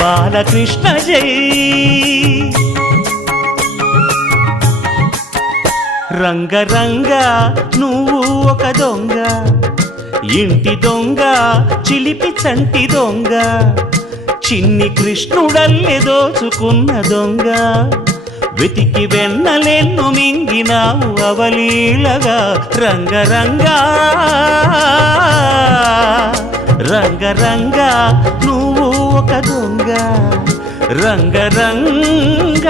బాలకృష్ణ జై. రంగరంగ నువ్వు ఒక దొంగ, ఇంటి దొంగ చిలిపి చంటి దొంగ, చిన్ని కృష్ణుడల్లె దోచుకున్న దొంగ, వెతికి వెన్నలెన్ను మింగినావు అవలీలగా. రంగరంగ రంగరంగ నువ్వు ఒక దొంగ, రంగరంగ.